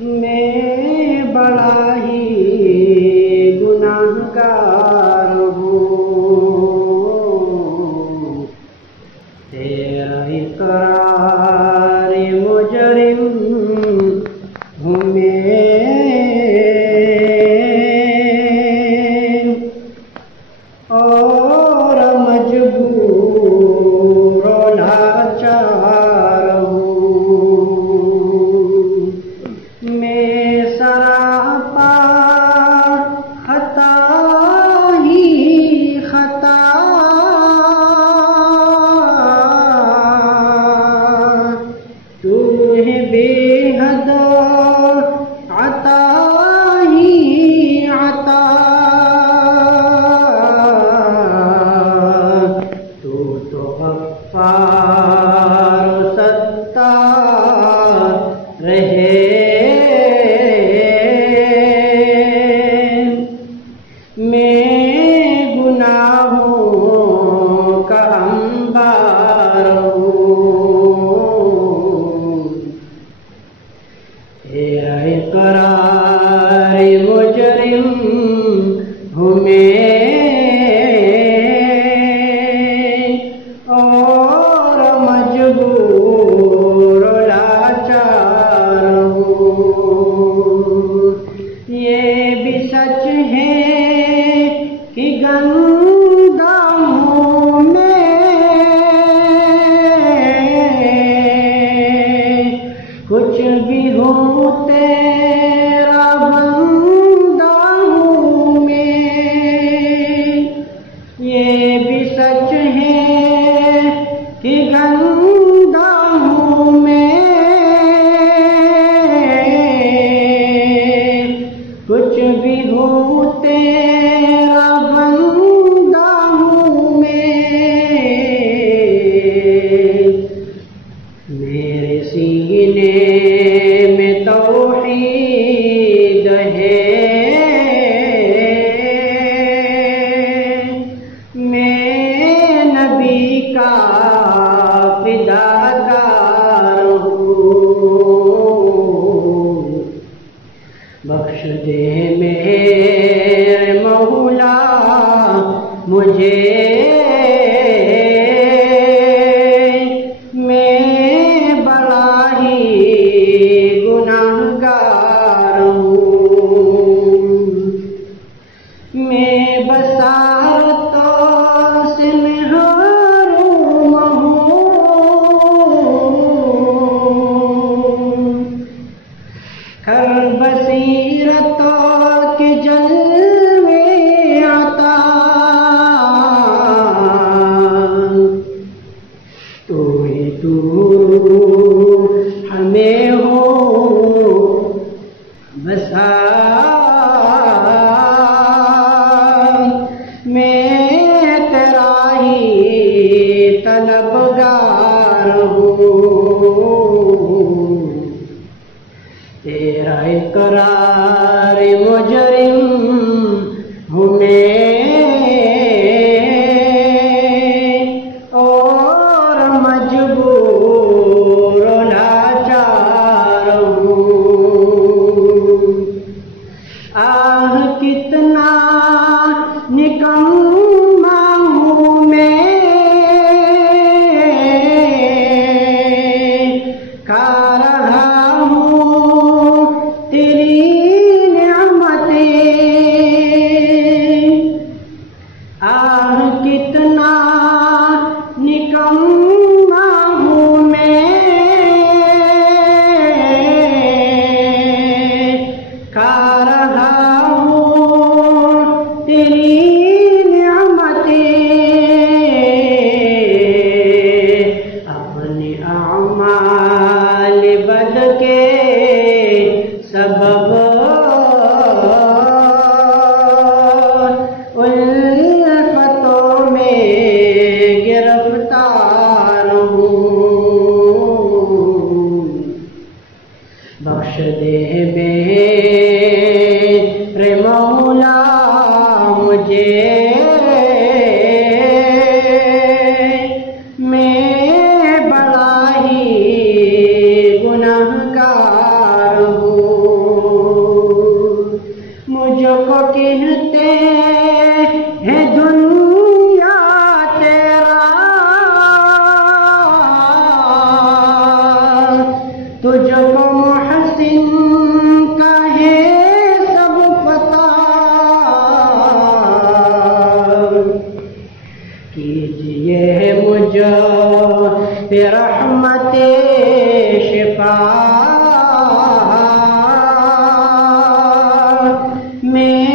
میں بڑا ہی گناہگار ہوں، تیرا اقرار مجرم ہوں میں، اور مجبور و لاچار ہوں، میں سراپا خطا ہی خطا، تو ہے بے حد عطا ہی عطا، تو غفار و ستار رہے، میں گناہوں کا انبار ہوں، تیرا اقرار مجرم ہوں میں، اور مجبور و لاچار ہوں، یہ بھی سچ ہے کہ گندا ہوں میں، کچھ بھی ہوں تیرا بندہ ہوں میں، یہ بھی سچ ہے کہ گندا ہوں میں، کچھ بھی ہوں تیرا بندہ ہوں میں، میرے سینے میں توحید ہے، میں نبی کا فداکار ہوں، بخش دے میرے مولا مجھے، میں بڑا ہی گناہگار ہوں، میں بصارتوں سے محروم ہوں، ہر بصیرتوں کے جلوے عطا، تو ہی تو ہمیں ہو بسار، میں تیرا ہی طلبگار ہوں، تیرا اقرار مجرم ہوں میں، اور مجبور و لاچار ہوں، آہ کتنا نکما ہوں میں، کھا رہا ہوں تیری نعمتیں، آہ کتنا نکما ہوں میں، کھا رہا ہوں تیری نعمتیں، اپنے اعمال بد کے سبب الفتوں میں گرفتار ہوں، بخش دے میرے مولا مجھے، میں بڑا ہی گناہگار ہوں، محسن کا ہے سب پتہ، کیجئے مجھ پہ رحمت شفا، میں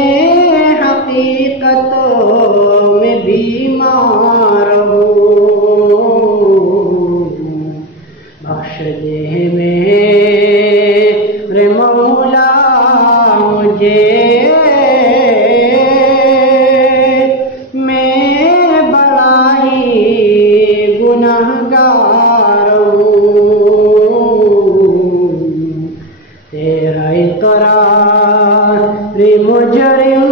حقیقت میں بیمار ہوں، بخش دے میرے مولا مجھے، میں بڑا ہی گنہگار ہوں، تیرا اقرار مجرم